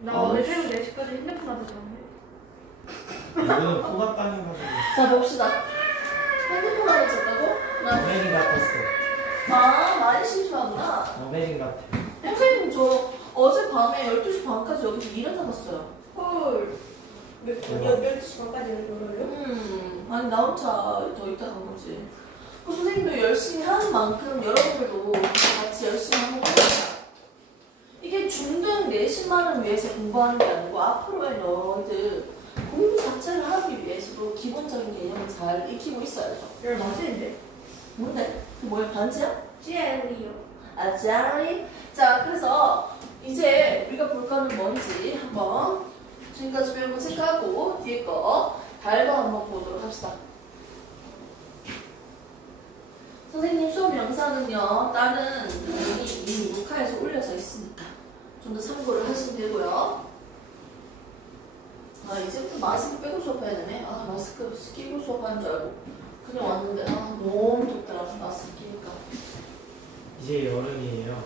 나 어제 새벽 4시까지 핸드폰 하다 잤네. 이거는 코가 따는 거지. 자 봅시다. 핸드폰 하나 잤다고? 어메린 같았어. 아 많이 심심하구나. 어메린 같아. 선생님 저 어젯밤에 12시 반까지 여기서 일을 잡았어요. 헐. 몇 12시 반까지 놀아요? 아니 나 혼자 더 있다 간 거지. 그 선생님도 열심히 하는 만큼 여러분들도 같이 열심히 하는 거야. 이게 중등 내신만을 위해서 공부하는 게 아니고 앞으로의 너희들 공부 자체를 하기 위해서도 기본적인 개념을 잘 익히고 있어야죠. 열 맛있는데? 뭔데? 그 뭐야 반지야? 젤리요. 아 젤리? 자 그래서 이제 우리가 볼 거는 뭔지 한번 지금까지 배운 거 체크하고 뒤에 거 달거 한번 보도록 합시다. 선생님 수업 영상은요 다른 부분이 이미 녹화해서 올려져 있으니까 좀 더 참고를 하시면 되고요. 아 이제부터 마스크 빼고 수업해야 되네. 아 마스크 끼고 수업하는 줄 알고 그냥 왔는데 아 너무 덥더라 마스크 끼니까. 이제 여름이에요.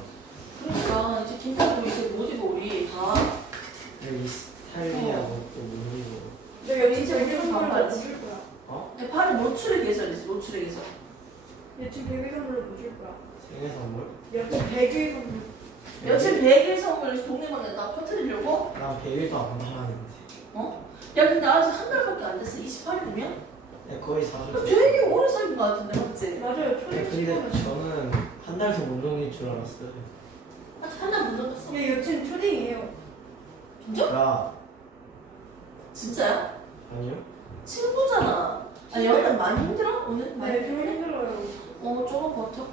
그러니까 이제 긴팔도 이제 못 입어 우리 다. 이탈리아 옷도 못 입어. 너 여친 진짜 백일 무슨 선물로 반바지? 줄 거야. 어? 내 팔이 노출의 계절이지 노출의 계절. 여친 백일 선물로 줄 거야. 생일 선물? 여친 100일 선물. 며칠 100일 선물을 동네방네 다 퍼뜨리려고? 난 100일도 안 남았는데. 어? 야 근데 아직 한 달밖에 안 됐어. 28일이면? 야, 거의 4주. 되게 오래 사귄 것 같은데 맞지? 맞아요. 초대 근데 시간을. 저는 한 달도 못 넘길 줄 알았어요. 아직 한 달 못 넘었어. 이게 여친 초딩이에요. 진짜? 야, 진짜야? 아니요? 친구잖아. 아니 연애 많이 힘들어? 오늘? 많이 네, 좀 피곤해? 힘들어요. 조금 버텨.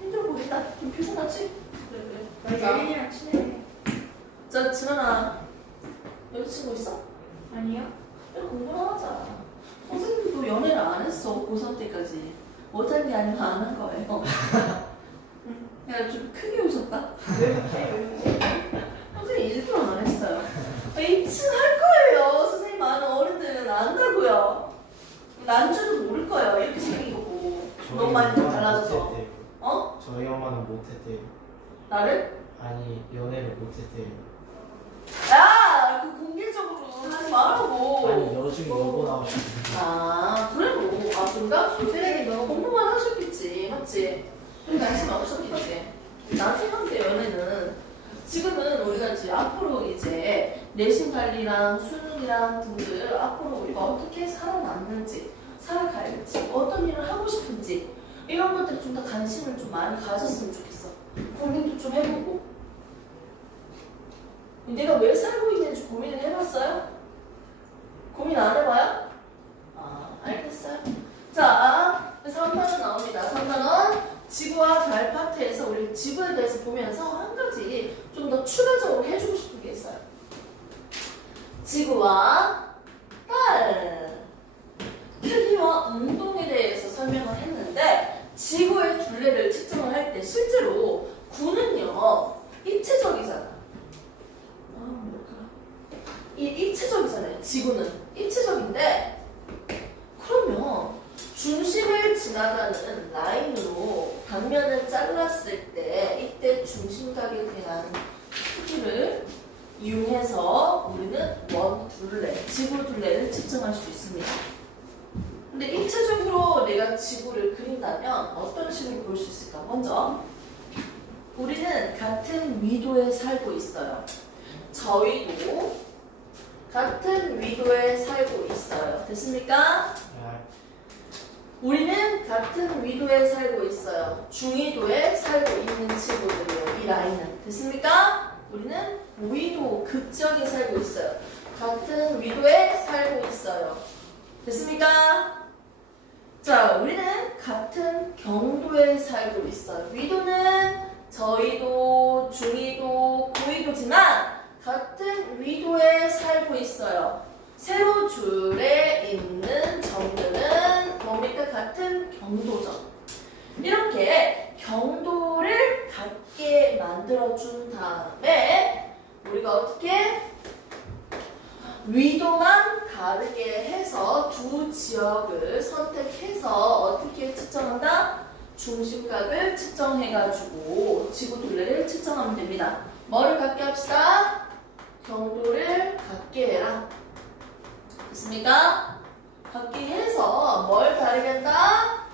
힘들어 보인다. 좀 피곤하지? 그래. 나 예린이랑 친해. 자 지만아 여자친구 있어? 아니요? 빨리 공부를 하자. 선생님도 연애를 안 했어 고3 때까지. 못한 게 아니고 안 한 거예요. 야 좀 크게 웃었다. 왜 그래? 선생님 일부러 안 했어요. 입층 할 거예요. 선생님 많은 어른들은 안다고요. 난줄도 모를 거예요. 이렇게 생긴 거 보고. 너무 많이 달라져서. 어? 저희 엄마는 못했대요. 나를? 아니, 연애를 못했대요. 야! 그 공개적으로 하지 말라고. 아니, 여중 여고 나오셨는데. 아, 그래 뭐. 아, 그런가? 선생님이 너 공부만 하셨겠지. 맞지? 관심 없었겠지. 나중에 하면 돼, 연애는. 지금은 우리가 이제 앞으로 이제 내신 관리랑 수능이랑 등등 앞으로 우리가 어떻게 살아남는지, 살아갈지, 어떤 일을 하고 싶은지 이런 것들에 좀 더 관심을 좀 많이 가졌으면 좋겠어. 고민도 좀 해보고. 내가 왜 살고 있는지 고민을 해봤어요? 고민 안 해봐요? 아, 알겠어요. 자, 3단원 나옵니다. 3단원 지구와 달 파트에서 우리 지구에 대해서 보면서 한 가지 좀 더 추가적으로 해주고 싶은 게 있어요. 지구와 달 크기와 운동에 대해서 설명을 했는데 지구의 둘레를 측정을 할 때 실제로 구는요 입체적이잖아. 이 입체적이잖아요. 지구는 입체적인데 그러면 중심을 지나가는 라인으로 단면을 잘랐을 때 이때 중심각에 대한 크기를 이용해서 우리는 원 둘레, 지구 둘레를 측정할 수 있습니다. 근데 입체적으로 내가 지구를 그린다면 어떤 식으로 볼 수 있을까? 먼저 우리는 같은 위도에 살고 있어요. 저희도 같은 위도에 살고 있어요. 됐습니까? 우리는 같은 위도에 살고 있어요. 중위도에 살고 있는 친구들이에요. 이 라인은. 됐습니까? 우리는 위도, 극적에 살고 있어요. 같은 위도에 살고 있어요. 됐습니까? 자, 우리는 같은 경도에 살고 있어요. 위도는 저희도, 중위도, 고위도지만 같은 위도에 살고 있어요. 세로줄에 있는 점들은 뭡니까? 같은 경도점. 이렇게 경도를 같게 만들어준 다음에 우리가 어떻게 위도만 다르게 해서 두 지역을 선택해서 어떻게 측정한다? 중심각을 측정해가지고 지구 둘레를 측정하면 됩니다. 뭐를 갖게 합시다? 경도를 같게 해라. 됐습니까? 같게 해서 뭘 다르게 한다?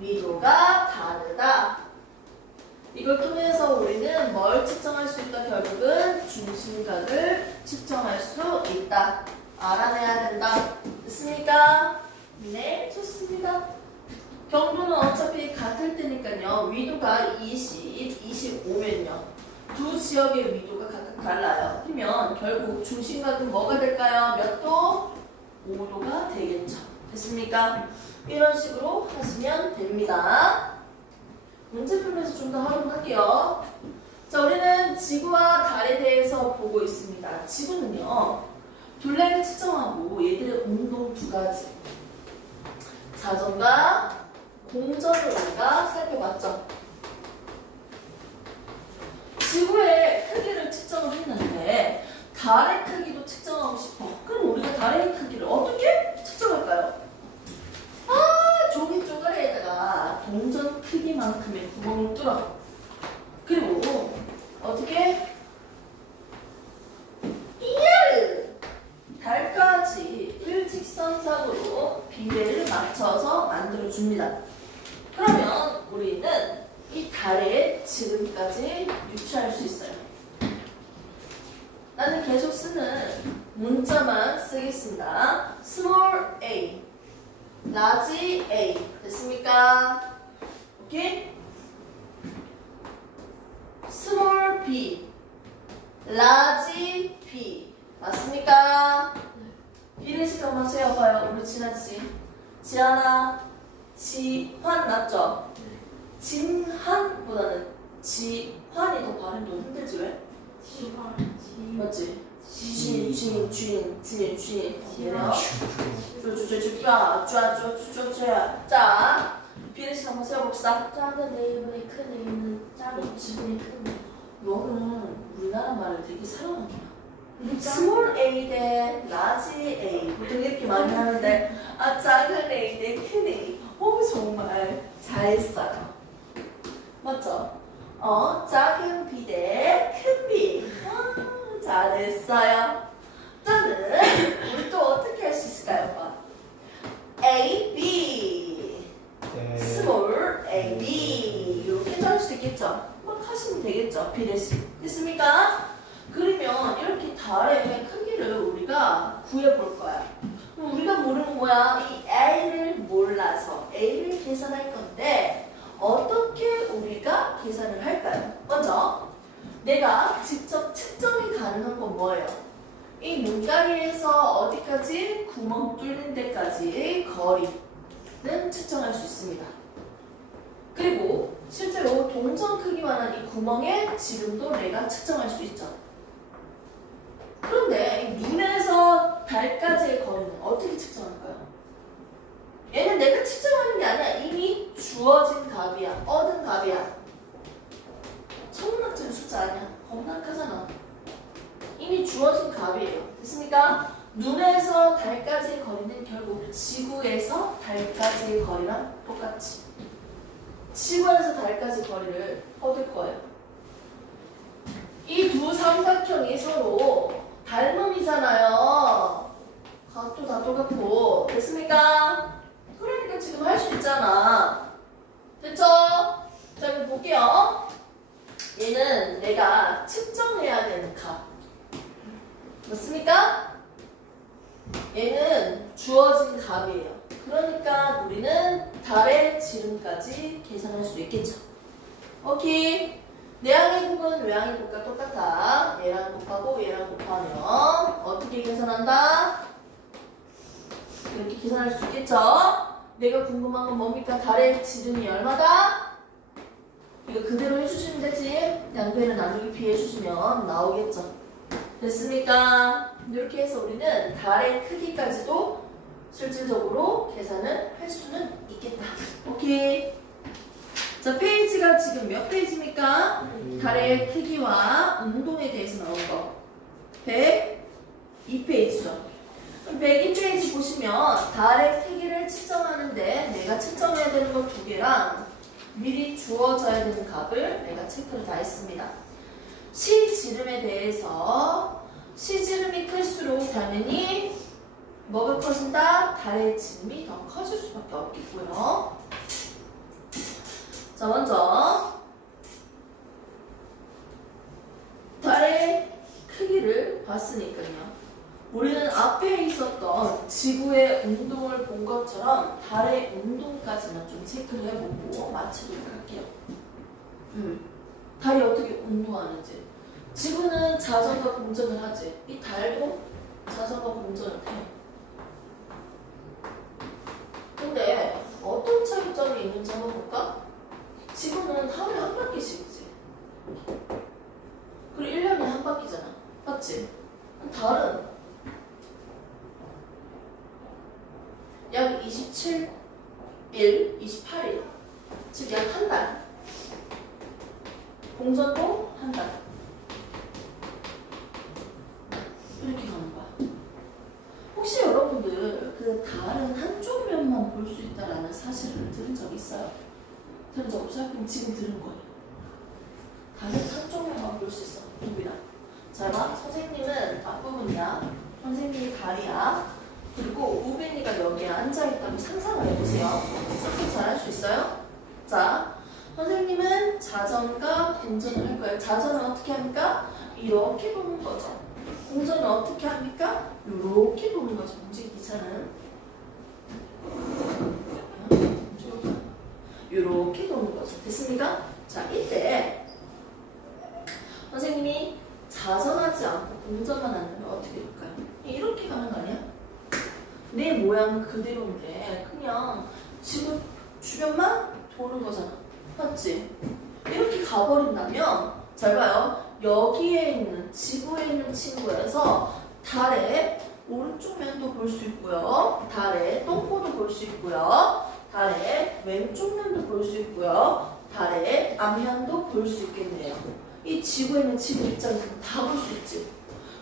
위도가 다르다. 이걸 통해서 우리는 뭘 측정할 수 있다? 결국은 중심각을 측정할 수 있다. 알아내야 된다. 됐습니까? 네, 좋습니다. 경도는 어차피 같을 테니까요. 위도가 20, 25면요. 두 지역의 위도가 각각 달라요. 그러면 결국 중심각은 뭐가 될까요? 몇 도? 5도가 되겠죠. 됐습니까? 이런 식으로 하시면 됩니다. 문제 풀면서 좀 더 활용할게요. 자, 우리는 지구와 달에 대해서 보고 있습니다. 지구는요, 둘레를 측정하고 얘들의 운동 두 가지. 자전과 공전을 우리가 살펴봤죠. 지구의 크기를 측정을 했는데 달의 크기도 측정하고 싶어. 그럼 우리가 달의 크기를 어떻게 측정할까요? 종이 쪼가리에다가 동전 크기만큼의 구멍을 뚫어. 그리고 어떻게? 달까지 일직선상으로 비례를 맞춰서 만들어줍니다. 그러면 우리는 이 달의 지름까지 유추할 수 있어요. 나는 계속 쓰는 문자만 쓰겠습니다. small a, large a. 됐습니까? 오케이? small b, large b. 맞습니까? 비례식 한번 세워봐요. 우리 지났지? 지하나, 지환 맞죠? 진한보다는 지환이 더 발음이 더 힘들지 왜? 맞지? 자, 비례식 한번 세워봅시다. 작은 A분의 큰 A는 작은 B분의 큰 A. 너는 우리나라 말을 되게 사랑한다. small A 대 large A 보통 이렇게 많이 하는데 작은 A 대 큰 A 정말 잘했어요. 맞죠? 작은 B 대 큰 B 잘했어요. 또는 우리 또 어떻게 할 수 있을까요? A, B 네. small A, B 이렇게 할 수 있겠죠? 막 하시면 되겠죠? 비례식 됐습니까? 그러면 이렇게 달의 크기를 우리가 구해볼 거야. 그럼 우리가 모르는 거야. 이 A를 몰라서 A를 계산할 건데 어떻게 우리가 계산을 할까요? 먼저 내가 직접 측정이 가능한 건 뭐예요? 이 눈가리에서 어디까지? 구멍 뚫린 데까지의 거리는 측정할 수 있습니다. 그리고 실제로 동전 크기만한 이 구멍의 지름도 내가 측정할 수 있죠. 그런데 눈에서 달까지의 거리는 어떻게 측정할까요? 얘는 내가 측정하는 게 아니야. 이미 주어진 값이야. 얻은 값이야. 천문학적인 숫자 아니야. 겁나 크잖아. 이미 주어진 값이에요. 됐습니까? 눈에서 달까지의 거리는 결국 지구에서 달까지의 거리랑 똑같이 지구에서 달까지 거리를 얻을 거예요. 이 두 삼각형이 서로 닮음이잖아요. 각도 다 똑같고. 됐습니까? 그러니까 지금 할 수 있잖아. 됐죠? 자, 그럼 볼게요. 얘는 내가 측정해야 되는 값. 맞습니까? 얘는 주어진 값이에요. 그러니까 우리는 달의 지름까지 계산할 수 있겠죠. 오케이. 내항의 곱은 외항의 곱과 똑같아. 얘랑 곱하고 얘랑 곱하면 어떻게 계산한다? 이렇게 계산할 수 있겠죠? 내가 궁금한 건 뭡니까? 달의 지름이 얼마다? 이거 그대로 해주시면 되지. 양배를 나누기 b 해주시면 나오겠죠. 됐습니까? 이렇게 해서 우리는 달의 크기까지도 실질적으로 계산을 할 수는 있겠다. 오케이. 자, 페이지가 지금 몇 페이지입니까? 달의 크기와 운동에 대해서 나온 거 102페이지죠. 102페이지 보시면 달의 크기를 측정하는데 내가 측정해야 되는 거 2개랑 미리 주어져야 되는 값을 내가 체크를 다 했습니다. 시, 시지름에 대해서 시지름이 클수록 당연히 뭐가 커진다? 달의 지름이 더 커질 수밖에 없겠고요. 자, 먼저 달의 크기를 봤으니까요. 우리는 앞에 있었던 지구의 운동을 본 것처럼 달의 운동까지만 좀 체크를 해보고 마치도록 할게요. 달이 어떻게 운동하는지. 지구는 자전과 공전을 하지. 이 달도 자전과 공전을 해. 근데 어떤 차이점이 있는지 한번 볼까? 지구는 하루에 한 바퀴씩이지. 그리고 1년에 한 바퀴잖아. 맞지? 달은 약 27일, 28일. 즉 약 한 달. 공전도 한 달. 이렇게 가는 거야. 혹시 여러분들 그 달은 한쪽 면만 볼 수 있다라는 사실을 들은 적 있어요? 들은 적 없어요? 그럼 지금 들은 거예요. 달은 한쪽 면만 볼 수 있어. 누구랑? 자, 봐. 선생님은 앞부분이야. 선생님이 달이야. 그리고 우빈이가 여기에 앉아있다고 상상을 해보세요. 상상 잘할 수 있어요? 자, 선생님은 자전과 공전을 할 거예요. 자전은 어떻게 합니까? 이렇게 도는 거죠. 공전은 어떻게 합니까? 이렇게 도는 거죠. 움직이기 차는 이렇게 도는 거죠. 됐습니까? 자, 이때 선생님이 자전하지 않고 공전만 한다면 어떻게 될까요? 이렇게 가는 거 아니야? 내 모양은 그대로인데 그냥 지구 주변만 도는 거잖아. 맞지? 이렇게 가버린다면 잘 봐요. 여기에 있는 지구에 있는 친구에서 달의 오른쪽 면도 볼 수 있고요. 달의 똥꼬도 볼 수 있고요. 달의 왼쪽 면도 볼 수 있고요. 달의 앞면도 볼 수 있겠네요. 이 지구에 있는 친구 입장에서 다 볼 수 있지.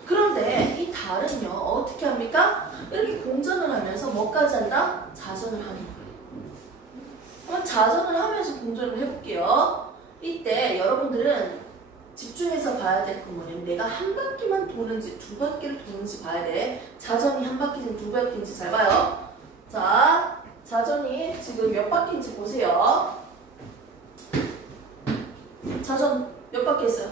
그런데 이 달은요 어떻게 합니까? 이렇게 공전을 하면서 뭐까지 한다? 자전을 하는 거예요. 그럼 자전을 하면서 공전을 해볼게요. 이때 여러분들은 집중해서 봐야 될 건 뭐냐면 내가 한 바퀴만 도는지 두 바퀴를 도는지 봐야 돼. 자전이 한 바퀴인지 두 바퀴인지 잘 봐요. 자, 자전이 지금 몇 바퀴인지 보세요. 자전 몇 바퀴 했어요?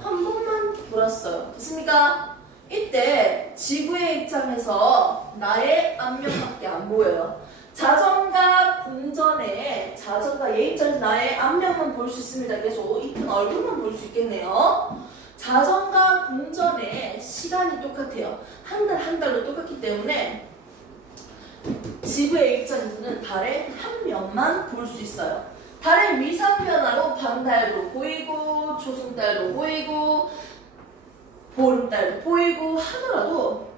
한 번만 돌았어요. 됐습니까? 이때 지구의 입장에서 나의 앞면밖에 안 보여요. 자전과 공전에 자전과 얘 입장에서 나의 앞면만 볼 수 있습니다. 계속 이쁜 얼굴만 볼 수 있겠네요. 자전과 공전의 시간이 똑같아요. 한 달 한 달로 똑같기 때문에 지구의 입장에서는 달의 한 면만 볼 수 있어요. 달의 위상변화로 반달도 보이고 초승달도 보이고 보름달도 보이고 하더라도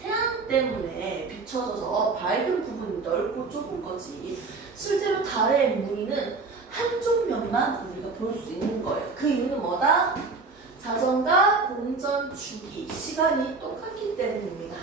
태양 때문에 비춰져서 밝은 부분이 넓고 좁은 거지 실제로 달의 무늬는 한쪽 면만 우리가 볼 수 있는 거예요. 그 이유는 뭐다? 자전과 공전 주기 시간이 똑같기 때문입니다.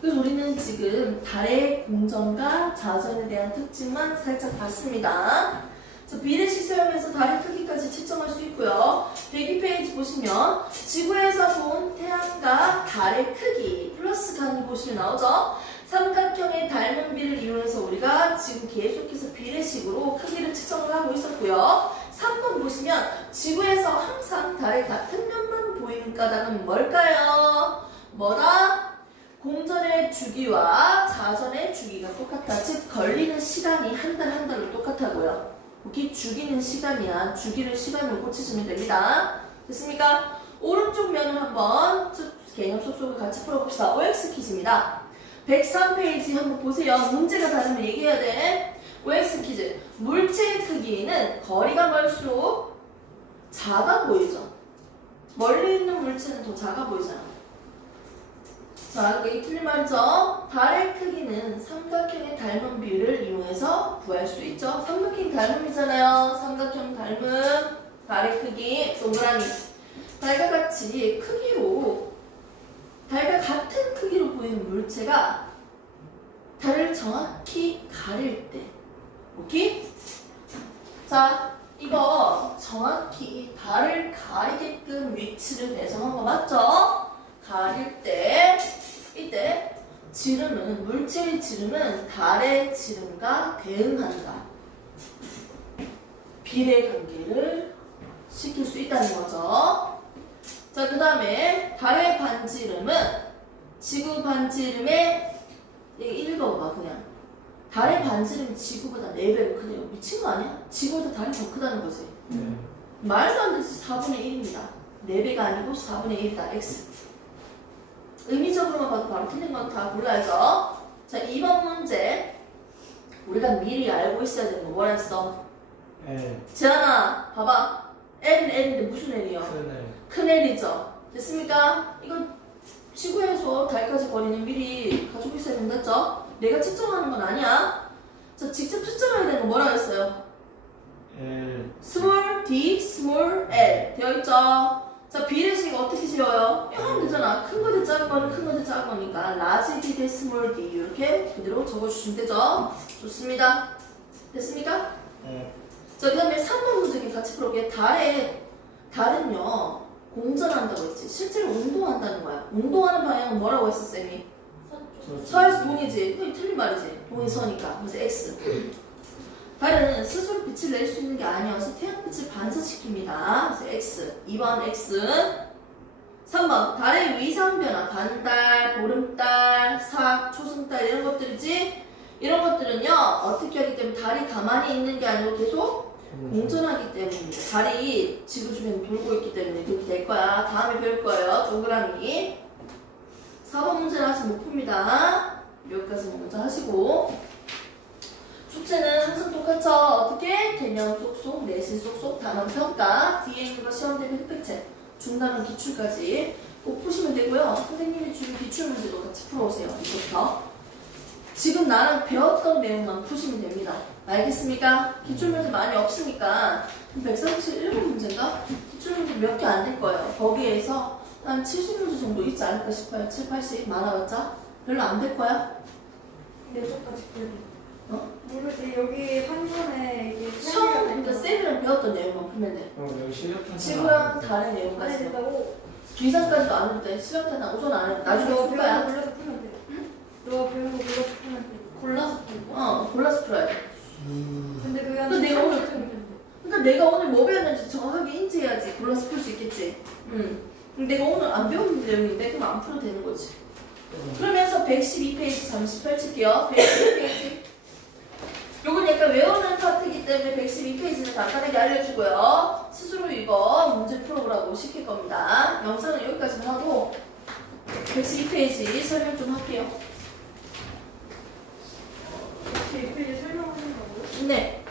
그래서 우리는 지금 달의 공전과 자전에 대한 특징만 살짝 봤습니다. 자, 비례 시세하면서 달의 크기까지 측정할 수 있고요. 102페이지 보시면 지구에서 본 태양과 달의 크기 플러스 간이 보시면 나오죠. 삼각형의 닮은비를 이용해서 우리가 지금 계속해서 비례식으로 크기를 측정을 하고 있었고요. 3번 보시면 지구에서 항상 달의 같은 면만 보이는 까닭은 뭘까요? 뭐다? 공전의 주기와 자전의 주기가 똑같다. 즉 걸리는 시간이 한 달 한 달로 똑같다고요. 여기 주기는 시간이야. 주기를 시간으로 고치시면 됩니다. 됐습니까? 오른쪽 면을 한번 개념 속속을 같이 풀어봅시다. OX 퀴즈입니다. 103페이지 한번 보세요. 문제가 다르면 얘기해야 돼. OX 퀴즈. 물체의 크기는 거리가 멀수록 작아 보이죠. 멀리 있는 물체는 더 작아 보이잖아. 자, 이게 틀린 말이죠. 달의 크기는 삼각형의 닮은 비율을 이용해서 구할 수 있죠. 삼각형 닮음이잖아요. 삼각형 닮음, 달의 크기, 동그라미. 달과 같이 크기로, 달과 같은 크기로 보이는 물체가 달을 정확히 가릴 때. 오케이? 자, 이거 정확히 달을 가리게끔 위치를 배정한 거 맞죠? 가릴 때 이때 지름은 물체의 지름은 달의 지름과 대응한다. 비례 관계를 시킬 수 있다는 거죠. 자, 그 다음에 달의 반지름은 지구 반지름의 읽어봐 그냥. 달의 반지름이 지구보다 4배로 크네요. 미친 거 아니야? 지구보다 달이 더 크다는 거지. 말도 안 되지. 4분의 1입니다. 4배가 아니고 4분의 1이다. X. 의미적으로만 봐도 바로 틀린 건 다 골라야죠. 자, 2번 문제. 우리가 미리 알고 있어야 되는 거 뭐라 했어? L. 재환아, 봐봐. L은 L인데 무슨 L이요? 큰 큰 L이죠. 됐습니까? 이건 지구에서 달까지 거리는 미리 가지고 있어야 된다죠? 내가 측정하는 건 아니야. 자, 직접 측정해야 되는 거 뭐라고 했어요? L. small d, small l 되어있죠? 자, 비례식 어떻게 지어요? 이거 하면 되잖아. 큰 거 대 작은 거는 큰 거 대 작은 거니까 large d 대 small d 이렇게 그대로 적어주시면 되죠? 좋습니다. 됐습니까? 네. 자, 그 다음에 3번 문제 같이 풀어볼게요. 달은요 공전한다고 했지. 실제로 운동한다는 거야. 운동하는 방향은 뭐라고 했어, 쌤이? 서에서 동이지. 그게 틀린 말이지. 동이 서니까. 그래서 X. 달은 스스로 빛을 낼 수 있는 게 아니어서 태양빛을 반사시킵니다. 그래서 X. 2번 X. 3번. 달의 위상 변화. 반달, 보름달, 삭, 초승달 이런 것들이지. 이런 것들은요. 어떻게 하기 때문에 달이 가만히 있는 게 아니고 계속 공전하기 때문입니다. 달이 지구 주변 돌고 있기 때문에 그렇게 될 거야. 다음에 배울 거예요. 동그라미. 4번 문제는 아직 못 풉니다. 여기까지 먼저 하시고. 숙제는 항상 똑같죠. 어떻게? 개념 쏙쏙, 내신 쏙쏙, 단원 평가, 뒤에 있는 거 시험 대비 흑백책, 중단원 기출까지 꼭 푸시면 되고요. 선생님이 주는 기출 문제도 같이 풀어오세요. 이거부터. 지금 나는 배웠던 내용만 푸시면 됩니다. 알겠습니까? 기출 문제 많이 없으니까 137 문제인가? 기출 문제 몇 개 안 될 거예요. 거기에서 한 70문제 정도 있지 않을까 싶어요. 7, 80 많아봤자 별로 안 될 거야. 내 쪽까지 그래도. 어? 모르지. 여기 한 번에 이게 처음 그러니까 쌤이랑 배웠던 내용만 풀면 돼. 그럼 여기 실력탄 지구랑 다른 안 내용까지. 해야 된다고. 뒤상까지도 안 해도 돼. 시간타는 우선 안 해. 나중에 너가 풀 배운 거 거야. 골라서 풀면 돼. 응? 너가 배운 거 골라서 풀면 돼. 골라서 풀고. 골라서 풀어야 돼. 근데 그게 한 근데 내가 30분 오늘- 정도 된대. 그러니까 내가 오늘 뭐 배웠는지 정확하게 인지해야지 골라서 풀 수 있겠지. 내가 오늘 안 배운 내용인데 그럼 안 풀어도 되는 거지. 그러면서 112페이지 잠시 펼칠게요. 112페이지. 요건 약간 외우는 파트이기 때문에 112페이지는 간단하게 알려주고요. 스스로 이거 문제 풀어보라고 시킬 겁니다. 영상은 여기까지만 하고 112페이지 설명 좀 할게요. 제 페이지 설명하는 거고. 네.